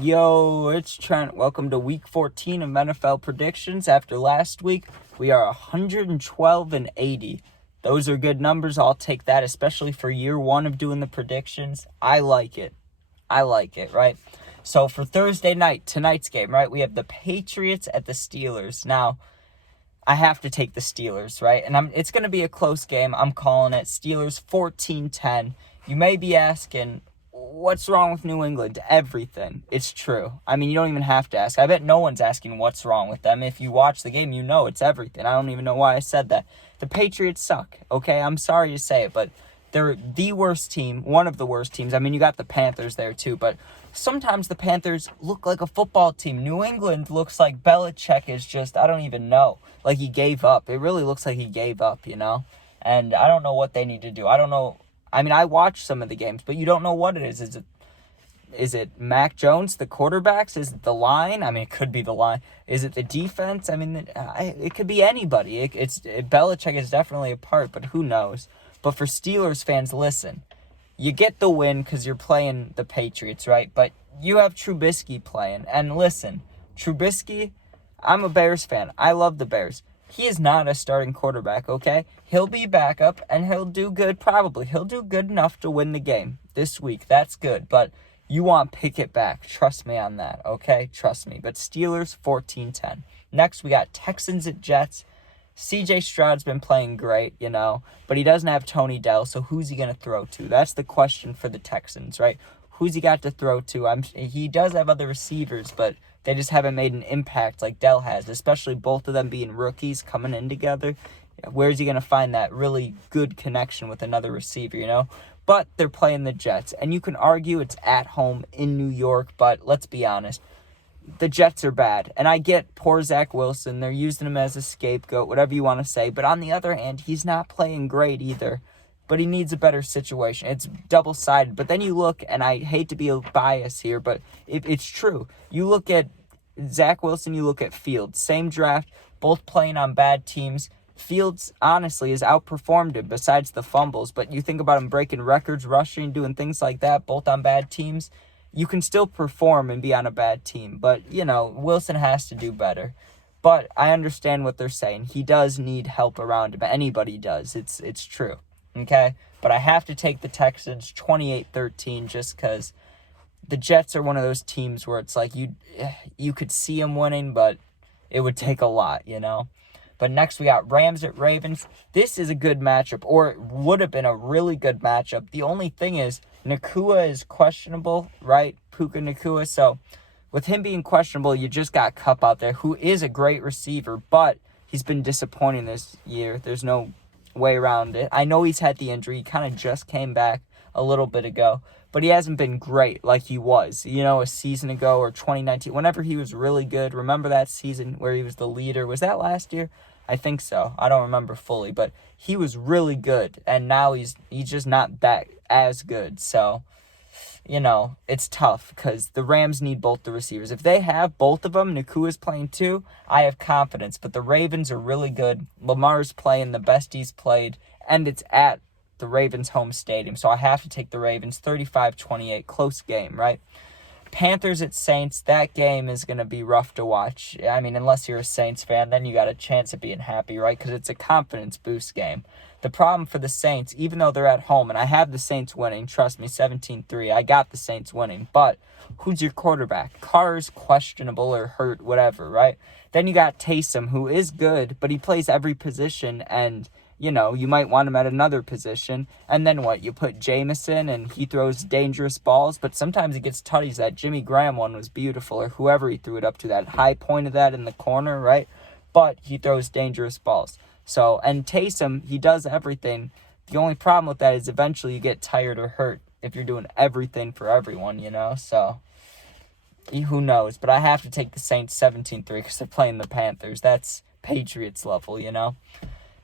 Yo, it's Trent. Welcome to week 14 of NFL predictions. After last week, we are 112 and 80. Those are good numbers. I'll take that, especially for year one of doing the predictions. I like it, right? So for Thursday night, tonight's game, right, we have the Patriots at the Steelers. Now, I have to take the Steelers, right? And it's going to be a close game. I'm calling it Steelers 14-10. You may be asking, what's wrong with New England? Everything. It's true. I mean, you don't even have to ask. I bet no one's asking what's wrong with them. If you watch the game, you know it's everything. I don't even know why I said that. The Patriots suck, okay? I'm sorry to say it, but they're the worst team, one of the worst teams. I mean, you got the Panthers there too, but sometimes the Panthers look like a football team. New England looks like Belichick is just, I don't even know, like he gave up. It really looks like he gave up, And I don't know what they need to do. I don't know. I mean, I watched some of the games, but you don't know what it is. Is it Mac Jones, the quarterbacks? Is it the line? I mean, it could be the line. Is it the defense? I mean, it could be anybody. Belichick is definitely a part, but who knows? But for Steelers fans, listen. You get the win because you're playing the Patriots, right? But you have Trubisky playing. And listen, Trubisky, I'm a Bears fan. I love the Bears. He is not a starting quarterback, okay? He'll be backup, and he'll do good probably. He'll do good enough to win the game this week. That's good. But you want Pickett back. Trust me on that, okay? Trust me. But Steelers, 14-10. Next, we got Texans at Jets. C.J. Stroud's been playing great, but he doesn't have Tony Dell, so who's he going to throw to? That's the question for the Texans, right? Who's he got to throw to? He does have other receivers, but they just haven't made an impact like Dell has, especially both of them being rookies coming in together. Where's he going to find that really good connection with another receiver, But they're playing the Jets, and you can argue it's at home in New York, but let's be honest. The Jets are bad, and I get poor Zach Wilson. They're using him as a scapegoat, whatever you want to say. But on the other hand, he's not playing great either. But he needs a better situation. It's double-sided. But then you look, and I hate to be a bias here, but it's true. You look at Zach Wilson, you look at Fields. Same draft, both playing on bad teams. Fields, honestly, has outperformed him besides the fumbles. But you think about him breaking records, rushing, doing things like that, both on bad teams. You can still perform and be on a bad team, but, Wilson has to do better. But I understand what they're saying. He does need help around him. Anybody does. It's true, okay? But I have to take the Texans 28-13 just because the Jets are one of those teams where it's like you could see them winning, but it would take a lot, But next we got Rams at Ravens. This is a good matchup, or it would have been a really good matchup. The only thing is Nacua is questionable, right? Puka Nacua. So with him being questionable, you just got Kupp out there, who is a great receiver, but he's been disappointing this year. There's no way around it. I know he's had the injury. He kind of just came back a little bit ago, but he hasn't been great like he was, a season ago or 2019, whenever he was really good. Remember that season where he was the leader? Was that last year? I think so. I don't remember fully, but he was really good, and now he's just not that as good. So, it's tough because the Rams need both the receivers. If they have both of them, Nakua's playing too, I have confidence. But the Ravens are really good. Lamar's playing the best he's played, and it's at the Ravens' home stadium. So I have to take the Ravens 35-28. Close game, right? Panthers at Saints, that game is going to be rough to watch. I mean, unless you're a Saints fan, then you got a chance of being happy, right? Because it's a confidence boost game. The problem for the Saints, even though they're at home, and I have the Saints winning, trust me, 17-3, I got the Saints winning, but who's your quarterback? Carr's questionable or hurt, whatever, right? Then you got Taysom, who is good, but he plays every position, and you might want him at another position. And then what? You put Jameson and he throws dangerous balls, but sometimes he gets tutties. That Jimmy Graham one was beautiful, or whoever he threw it up to, that high point of that in the corner, right? But he throws dangerous balls. So, and Taysom, he does everything. The only problem with that is eventually you get tired or hurt if you're doing everything for everyone, So, who knows? But I have to take the Saints 17-3 because they're playing the Panthers. That's Patriots level,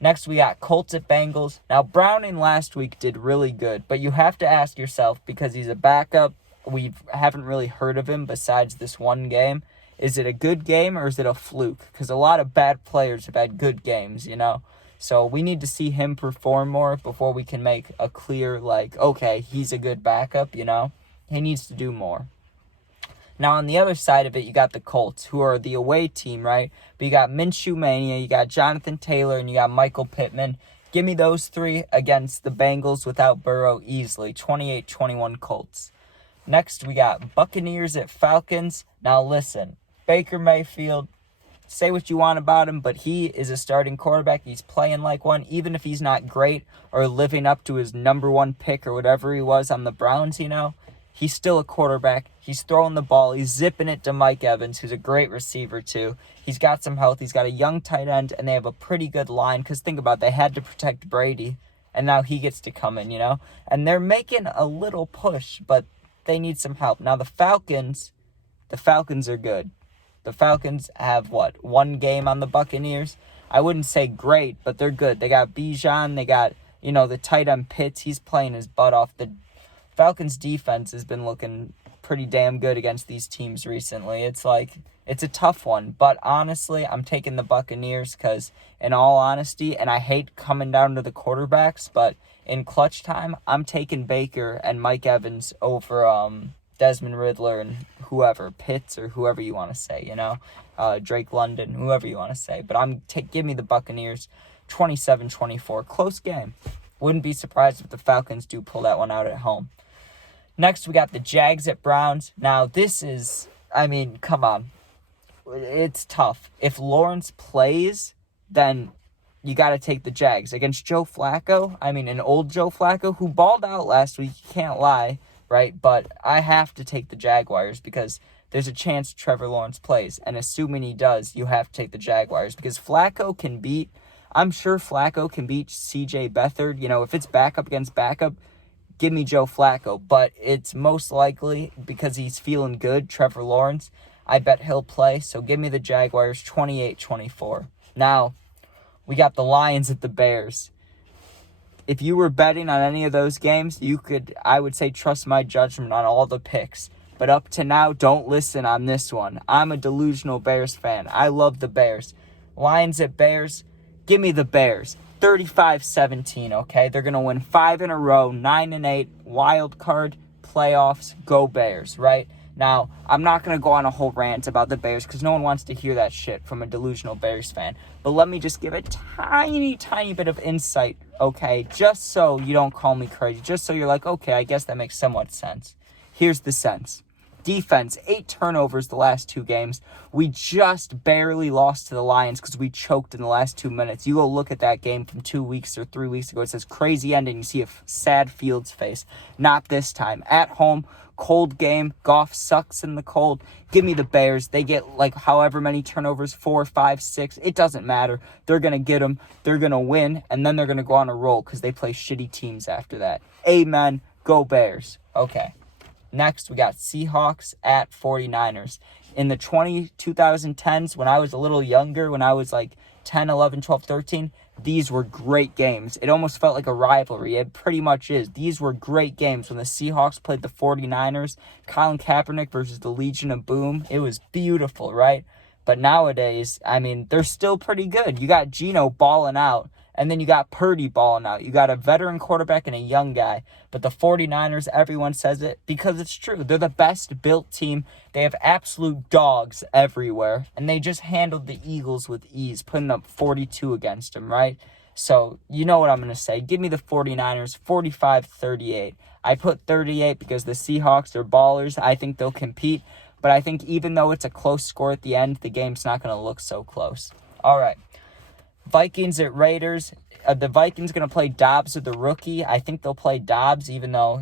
Next, we got Colts at Bengals. Now, Browning last week did really good, but you have to ask yourself, because he's a backup, we haven't really heard of him besides this one game. Is it a good game or is it a fluke? Because a lot of bad players have had good games, So we need to see him perform more before we can make a clear, okay, he's a good backup, He needs to do more. Now, on the other side of it, you got the Colts, who are the away team, right? But you got Minshew Mania, you got Jonathan Taylor, and you got Michael Pittman. Give me those three against the Bengals without Burrow easily. 28-21 Colts. Next, we got Buccaneers at Falcons. Now, listen, Baker Mayfield, say what you want about him, but he is a starting quarterback. He's playing like one, even if he's not great or living up to his number one pick or whatever he was on the Browns, He's still a quarterback. He's throwing the ball. He's zipping it to Mike Evans, who's a great receiver, too. He's got some health. He's got a young tight end, and they have a pretty good line. Because think about it, they had to protect Brady, and now he gets to come in, And they're making a little push, but they need some help. Now, the Falcons are good. The Falcons have, one game on the Buccaneers? I wouldn't say great, but they're good. They got Bijan. They got, the tight end Pitts. He's playing his butt off. The Falcons' defense has been looking pretty damn good against these teams recently. It's a tough one. But honestly, I'm taking the Buccaneers because, in all honesty, and I hate coming down to the quarterbacks, but in clutch time, I'm taking Baker and Mike Evans over Desmond Riddler and whoever, Pitts or whoever you want to say, Drake London, whoever you want to say. But give me the Buccaneers, 27-24. Close game. Wouldn't be surprised if the Falcons do pull that one out at home. Next, we got the Jags at Browns. Now, this is, come on. It's tough. If Lawrence plays, then you got to take the Jags. Against Joe Flacco, an old Joe Flacco, who balled out last week, you can't lie, right? But I have to take the Jaguars because there's a chance Trevor Lawrence plays. And assuming he does, you have to take the Jaguars because I'm sure Flacco can beat C.J. Beathard. If it's backup against backup, give me Joe Flacco. But it's most likely because he's feeling good, Trevor Lawrence. I bet he'll play. So give me the Jaguars, 28-24. Now, we got the Lions at the Bears. If you were betting on any of those games, I would say, trust my judgment on all the picks. But up to now, don't listen on this one. I'm a delusional Bears fan. I love the Bears. Lions at Bears, give me the Bears. 35-17, okay? They're going to win 5 in a row, 9-8, wild card, playoffs, go Bears, right? Now, I'm not going to go on a whole rant about the Bears because no one wants to hear that shit from a delusional Bears fan. But let me just give a tiny, tiny bit of insight, okay? Just so you don't call me crazy. Just so you're like, okay, I guess that makes somewhat sense. Here's the sense. Defense, 8 turnovers the last 2 games. We just barely lost to the Lions because we choked in the last 2 minutes. You go look at that game from 2 weeks or 3 weeks ago. It says crazy ending. You see a sad Fields face. Not this time. At home, cold game. Goff sucks in the cold. Give me the Bears. They get however many turnovers, 4, 5, 6. It doesn't matter. They're going to get them. They're going to win. And then they're going to go on a roll because they play shitty teams after that. Amen. Go Bears. Okay. Next, we got Seahawks at 49ers. In the 2010s, when I was a little younger, when I was 10, 11, 12, 13, these were great games. It almost felt like a rivalry. It pretty much is. These were great games when the Seahawks played the 49ers. Colin Kaepernick versus the Legion of Boom. It was beautiful, right? But nowadays, they're still pretty good. You got Geno balling out. And then you got Purdy balling out. You got a veteran quarterback and a young guy. But the 49ers, everyone says it because it's true. They're the best built team. They have absolute dogs everywhere. And they just handled the Eagles with ease, putting up 42 against them, right? So, you know what I'm going to say. Give me the 49ers, 45-38. I put 38 because the Seahawks are ballers. I think they'll compete. But I think even though it's a close score at the end, the game's not going to look so close. All right. Vikings at Raiders. The Vikings going to play Dobbs or the rookie. I think they'll play Dobbs even though,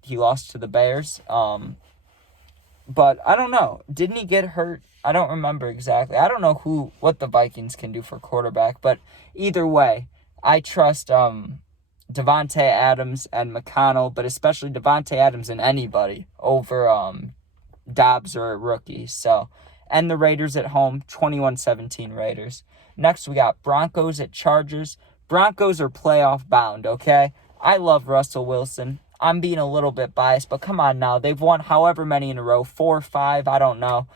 he lost to the Bears. But I don't know. Didn't he get hurt? I don't remember exactly. I don't know what the Vikings can do for quarterback. But either way, I trust Davante Adams and McConnell, but especially Davante Adams and anybody over Dobbs or a rookie. So, and the Raiders at home, 21-17 Raiders. Next, we got Broncos at Chargers. Broncos are playoff bound, okay? I love Russell Wilson. I'm being a little bit biased, but come on now. They've won however many in a row, 4 or 5, I don't know.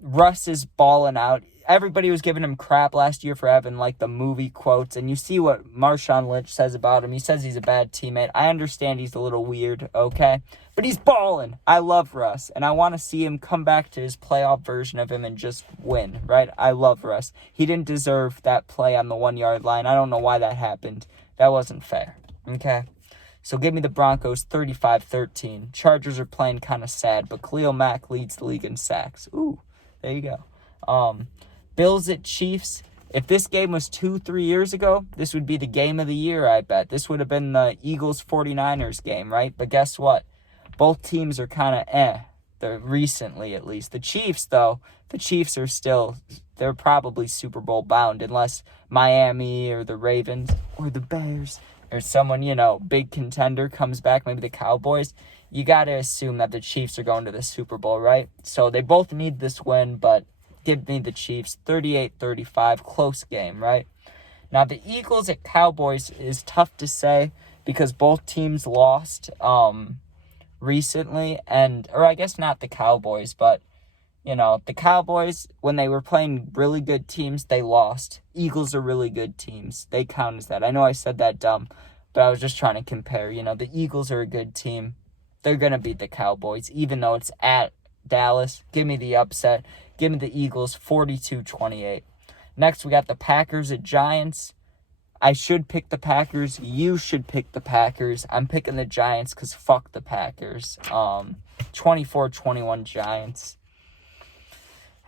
Russ is balling out. everybody was giving him crap last year for having, like, the movie quotes. And you see what Marshawn Lynch says about him. He says he's a bad teammate. I understand he's a little weird, okay? But he's balling. I love Russ. And I want to see him come back to his playoff version of him and just win, right? I love Russ. He didn't deserve that play on the 1-yard line. I don't know why that happened. That wasn't fair, okay? So give me the Broncos 35-13. Chargers are playing kind of sad, but Khalil Mack leads the league in sacks. Ooh, there you go. Bills at Chiefs. If this game was 2-3 years ago, this would be the game of the year, I bet. This would have been the Eagles-49ers game, right? But guess what? Both teams are kind of They're recently, at least. The Chiefs, though, are still, they're probably Super Bowl bound unless Miami or the Ravens or the Bears or someone, big contender comes back, maybe the Cowboys. You got to assume that the Chiefs are going to the Super Bowl, right? So they both need this win, but give me the Chiefs 38-35, close game, right? Now, the Eagles at Cowboys is tough to say because both teams lost recently, or I guess not the Cowboys, but, the Cowboys, when they were playing really good teams, they lost. Eagles are really good teams. They count as that. I know I said that dumb, but I was just trying to compare. The Eagles are a good team. They're going to beat the Cowboys, even though it's at Dallas. Give me the upset. Give me the Eagles 42-28. Next, we got the Packers at Giants. I should pick the Packers. You should pick the Packers. I'm picking the Giants because fuck the Packers. 24-21 Giants.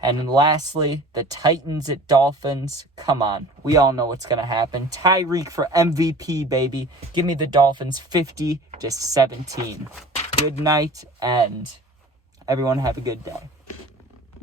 And then lastly, the Titans at Dolphins. Come on. We all know what's going to happen. Tyreek for MVP, baby. Give me the Dolphins 50-17. Good night, and everyone have a good day.